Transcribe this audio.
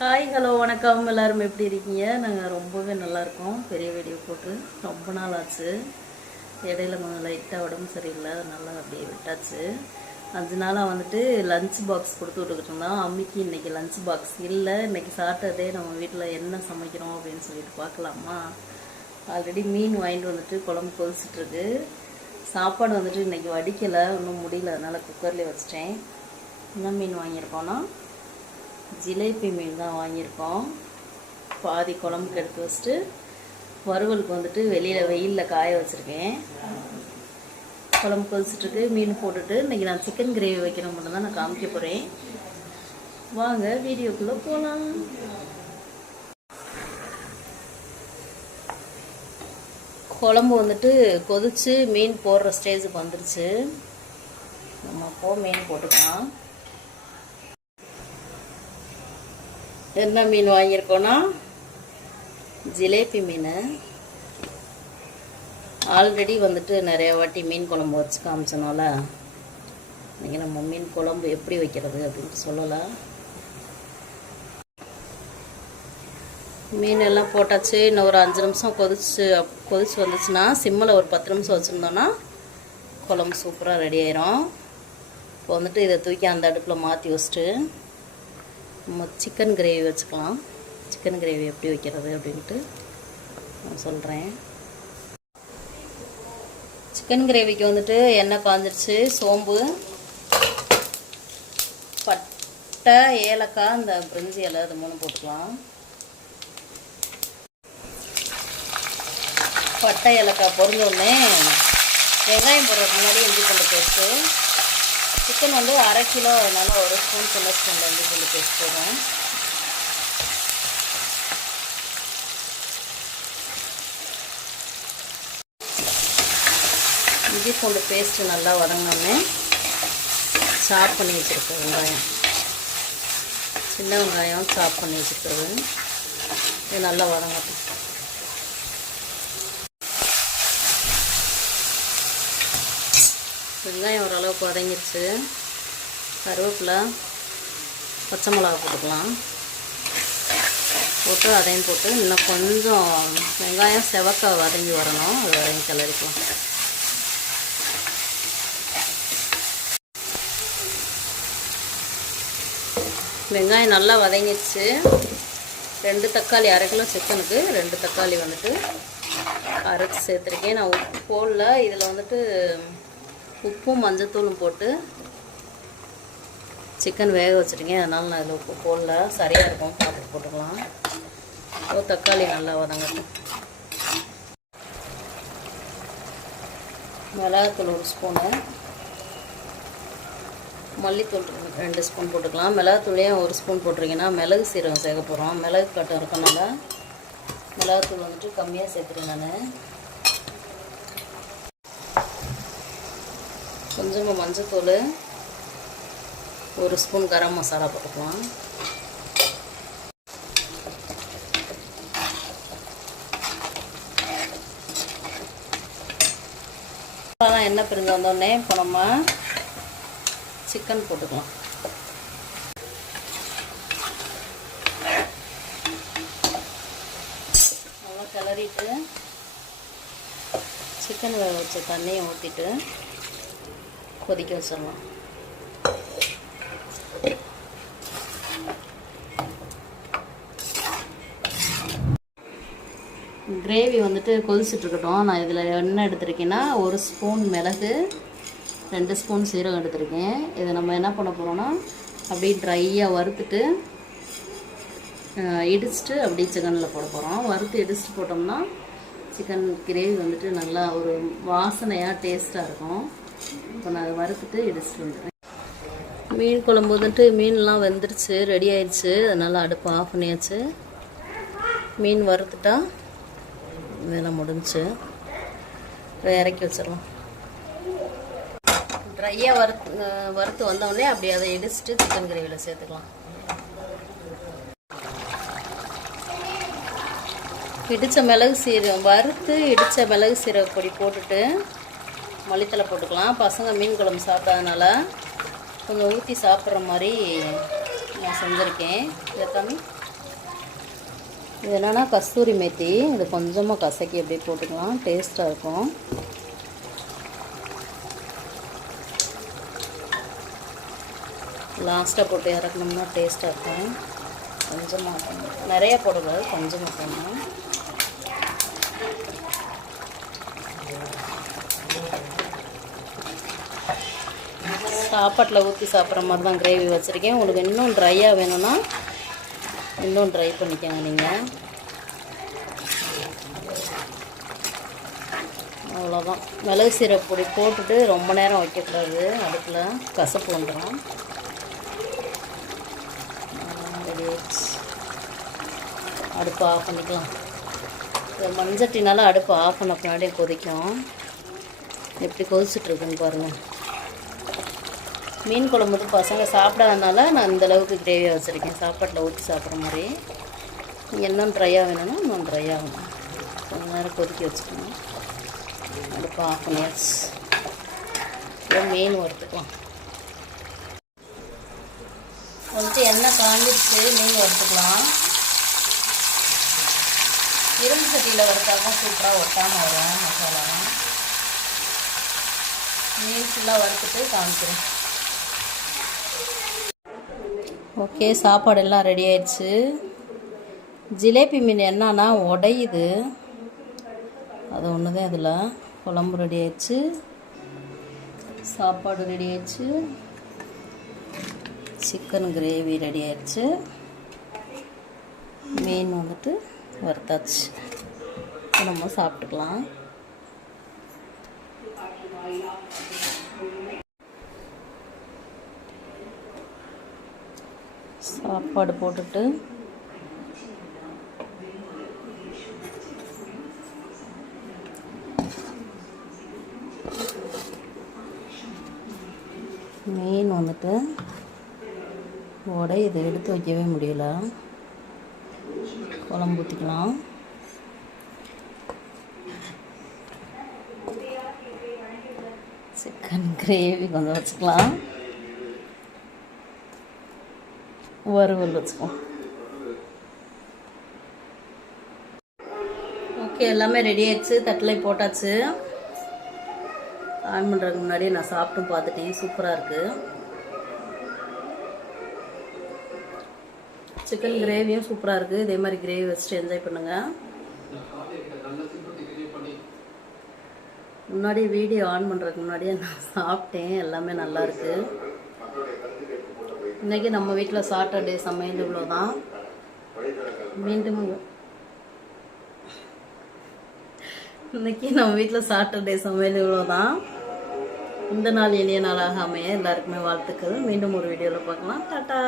Hi hello வணக்கம். எல்லோரும் எப்படி இருக்கீங்க? நாங்கள் ரொம்பவே நல்லாயிருக்கோம். பெரிய வீடியோ போட்டு ரொம்ப நாள் ஆச்சு. இடையில கொஞ்சம் லைட்டாக உடம்பு சரியில்லை, நல்லா அப்படியே விட்டாச்சு. 5 நாளாக வந்துட்டு லஞ்ச் பாக்ஸ் கொடுத்து விட்டுக்கிட்டு இருந்தோம். அம்மிக்கு இன்றைக்கி லஞ்ச் பாக்ஸ் இல்லை. இன்றைக்கி சாட்டர்டே, நம்ம வீட்டில் என்ன சமைக்கிறோம் அப்படின்னு சொல்லிட்டு பார்க்கலாமா. ஆல்ரெடி மீன் வாங்கிட்டு வந்துட்டு குழம்பு கொதிச்சிட்ருக்கு. சாப்பாடு வந்துட்டு இன்றைக்கி வடிக்கலை, ஒன்றும் முடியல, அதனால் குக்கர்லேயே வச்சிட்டேன். என்ன மீன் வாங்கியிருக்கோன்னா ஜிலேபி மீன் தான் வாங்கியிருக்கோம். பாதி குழம்புக்கு எடுத்து வச்சுட்டு வறுவலுக்கு வந்துட்டு வெளியில் வெயிலில் காய வச்சுருக்கேன். குழம்பு கொதிச்சிட்ருக்கு. மீன் போட்டுட்டு இன்றைக்கி நான் சிக்கன் கிரேவி வைக்கிற மட்டும் தான் நான் காமிக்க போகிறேன். வாங்க வீடியோக்குள்ளே போகலாம். குழம்பு வந்துட்டு கொதிச்சு மீன் போடுற ஸ்டேஜுக்கு வந்துருச்சு. நம்ம மீன் போட்டுக்கலாம். என்ன மீன் வாங்கியிருக்கோன்னா ஜிலேபி மீன். ஆல்ரெடி வந்துட்டு நிறையா வாட்டி மீன் குழம்பு வச்சு காமிச்சனால இன்றைக்கி நம்ம மீன் குழம்பு எப்படி வைக்கிறது அப்படின்ட்டு சொல்லலாம். மீன் எல்லாம் போட்டாச்சு. இன்னும் ஒரு 5 நிமிஷம் கொதிச்சு வந்துச்சுன்னா சிம்மில் ஒரு 10 நிமிஷம் வச்சுருந்தோன்னா குழம்பு சூப்பராக ரெடி ஆயிரும். இப்போ வந்துட்டு இதை தூக்கி அந்த அடுப்பில் மாற்றி வச்சுட்டு நம்ம சிக்கன் கிரேவி வச்சுக்கலாம். சிக்கன் கிரேவி எப்படி வைக்கிறது அப்படின்ட்டு நான் சொல்கிறேன். சிக்கன் கிரேவிக்கு வந்துட்டு எண்ணெய் காஞ்சிருச்சு. சோம்பு, பட்டை, ஏலக்காய், இந்த பிரிஞ்சி இலை, அது 3 போட்டுக்கலாம். பட்டை ஏலக்காய் பொரிஞ்சோடனே வெங்காயம் போடுறதுக்கு முன்னாடி இஞ்சி பூண்டு பேஸ்ட்டு. சிக்கன் வந்து 1/2 கிலோ, அதனால 1 ஸ்பூன் சின்ன ஸ்பூனில் இஞ்சி பூண்டு பேஸ்ட் போடும். இஞ்சி பூண்டு பேஸ்ட்டு நல்லா வதங்கினோடனே சாப் பண்ணி வச்சுருக்கேன் வெங்காயம், சின்ன வெங்காயம் சாப் பண்ணி வச்சுருக்கிறது. இது நல்லா வதங்கட்டும். வெங்காயம் ஓரளவுக்கு வதங்கிடுச்சு. கருவேப்பிலை, பச்சை மிளகா போட்டுக்கலாம். போட்டு அதையும் போட்டு இன்னும் கொஞ்சம் வெங்காயம் செவக்க வதங்கி வரணும். அது வரையும் கிளறிக்கலாம். வெங்காயம் நல்லா வதங்கிடுச்சு. 2 தக்காளி, 1/2 கிலோ சிக்கனுக்கு 2 தக்காளி வந்துட்டு அரைச்சி சேர்த்துருக்கேன். நான் உப்பு போடல. இதில் வந்துட்டு உப்பும் மஞ்சத்தூளும் போட்டு சிக்கன் வேக வச்சுருக்கேன். அதனால் நான் இதில் உப்பு போடல. சரியாக இருக்கும், பார்த்துட்டு போட்டுக்கலாம். தக்காளி நல்லா வதங்கட்டும். மிளகாத்தூள் 1 ஸ்பூனு, மல்லித்தூள் 2 ஸ்பூன் போட்டுக்கலாம். மிளகாத்தூளையும் 1 ஸ்பூன் போட்டிருக்கீங்கன்னா மிளகு சீரகம் சேர்க்க போகிறோம். மிளகு கட்டம் இருக்கனால மிளகாத்தூள் வந்துட்டு கம்மியாக சேர்த்துருங்க. நான் கொஞ்சமாக மஞ்சத்தூள், 1 ஸ்பூன் கரம் மசாலா போட்டுக்கலாம். எண்ணெய் பிரிஞ்சு வந்தோடனே இப்போ நம்ம சிக்கன் போட்டுக்கலாம். நல்லா கிளறிட்டு சிக்கன் வேக வச்ச தண்ணியை ஊற்றிட்டு கொதிக்க வச்சிடலாம். கிரேவி வந்துட்டு கொதிச்சுட்ருக்கட்டும். நான் இதில் என்ன எடுத்திருக்கேன்னா 1 ஸ்பூன் மிளகு, 2 ஸ்பூன் சீரகம் எடுத்திருக்கேன். இதை நம்ம என்ன பண்ண போகிறோன்னா அப்படியே ட்ரையாக வறுத்துட்டு இடிச்சிட்டு அப்படியே சிக்கனில் போட போகிறோம். வறுத்து இடிச்சிட்டு போட்டோம்னா சிக்கன் கிரேவி வந்துட்டு நல்லா ஒரு வாசனையாக டேஸ்ட்டாக இருக்கும். இப்போ நான் அதை வறுத்துட்டு இடிச்சிட்டு வந்துடுறேன். மீன் குழம்பு வந்துட்டு மீன்லாம் வெந்துருச்சு, ரெடி ஆயிடுச்சு. அதனால் அடுப்பு ஆஃப் பண்ணியாச்சு. மீன் வறுத்துட்டா வேலை முடிஞ்சிச்சு. இறக்கி வச்சிடலாம். ட்ரையாக வறுத்து வந்தோடனே அப்படியே அதை இடிச்சிட்டு சிக்கன் கிரேவியில் சேர்த்துக்கலாம். இடித்த மிளகு சீரகம் வறுத்து இடித்த மிளகு சீரக பொடி போட்டுட்டு மல்லித்தலை போட்டுக்கலாம். பசங்க மீன் குழம்பு சாப்பிட்டதுனால கொஞ்சம் ஊற்றி சாப்பிட்ற மாதிரி நான் செஞ்சுருக்கேன். இதை தம்பி இது என்னென்னா கஸ்தூரி மேத்தி. இது கொஞ்சமாக கசக்கி அப்படியே போட்டுக்கலாம், டேஸ்ட்டாக இருக்கும். லாஸ்ட்டாக போட்டு இறக்கணும்னா டேஸ்ட்டாக இருக்கும். கொஞ்சமாக போடணும், நிறைய போடக்கூடாது, கொஞ்சமாக போடணும். சாப்பாட்டில் ஊற்றி சாப்பிட்ற மாதிரி தான் கிரேவி வச்சுருக்கேன். உங்களுக்கு இன்னும் ட்ரையாக வேணும்னா இன்னும் ட்ரை பண்ணிக்கோங்க நீங்கள். அவ்வளோதான். மிளகு சீரக பொடி போட்டுட்டு ரொம்ப நேரம் வைக்கக்கூடாது அடுப்பில், கசப்பு வந்துடும். ரெடி ஆயிடுச்சு. அடுப்பு ஆஃப் பண்ணிக்கலாம். மண்சட்டினால அடுப்பு ஆஃப் பண்ண பின்னாடியே கொதிக்கும். எப்படி கொதிச்சுட்ருக்குன்னு பாருங்கள். மீன் குழம்பு பசங்க சாப்பிடாதனால நான் இந்தளவுக்கு கிரேவியாக வச்சுருக்கேன், சாப்பாட்டில் ஊற்றி சாப்பிட்ற மாதிரி. நீங்கள் இன்னும் ட்ரையாக வேணும்னா இன்னும் ட்ரை ஆகணும். கொஞ்சம் நேரம் கொதிக்க வச்சுக்கணும். அடுப்பு ஆஃப் பண்ணியாச்சு. அப்புறம் மீன் வறுத்துக்கலாம். கொஞ்சம் எண்ணெய் காஞ்சிடுச்சு, மீன் வறுத்துக்கலாம். இரும்பு சட்டியில் வறுத்தாலும் சூப்பராக ஒட்டாமல் வரும் மசாலா. மீன் ஃபுல்லாக வறுத்துட்டு காமிக்கிறேன். ஓகே, சாப்பாடு எல்லாம் ரெடி ஆயிடுச்சு. ஜிலேபி மீன் என்னன்னா உடையுது, அது ஒன்று தான். இதில் குழம்பு ரெடி ஆயிடுச்சு, சாப்பாடு ரெடி ஆயிடுச்சு, சிக்கன் கிரேவி ரெடி ஆயிடுச்சு, மீன் வந்துட்டு வறுத்தாச்சு. நம்ம சாப்பிட்டுக்கலாம். சாப்பாடு போட்டுட்டு மீன் வந்துட்டு இதை எடுத்து வைக்கவே முடியல. குழம்பு ஊற்றிக்கலாம். சிக்கன் கிரேவி கொஞ்சம் வச்சுக்கலாம், வறுவல் வச்சுக்கோம். ஓகே, எல்லாமே ரெடி ஆயிடுச்சு. தட்டில் போட்டாச்சு. ஆன் பண்ணுறதுக்கு முன்னாடி நான் சாப்பிட்டும் பார்த்துட்டேன், சூப்பராக இருக்குது. சிக்கன் கிரேவியும் சூப்பராக இருக்குது. இதே மாதிரி கிரேவி வச்சுட்டு என்ஜாய் பண்ணுங்கள். முன்னாடி வீடியோ ஆன் பண்ணுறதுக்கு முன்னாடியே நான் சாப்பிட்டேன், எல்லாமே நல்லாயிருக்கு. இன்றைக்கி நம்ம வீட்டில் சாட்டர்டே சமையல் இவ்வளோதான். மீண்டும் இன்றைக்கி நம்ம வீட்டில் சாட்டர்டே சமையல் இவ்வளோதான். இந்த நாள் இனிய நாளாக அமைய எல்லாருக்குமே வாழ்த்துக்கள். மீண்டும் ஒரு வீடியோவில் பார்க்கலாம். டாட்டா.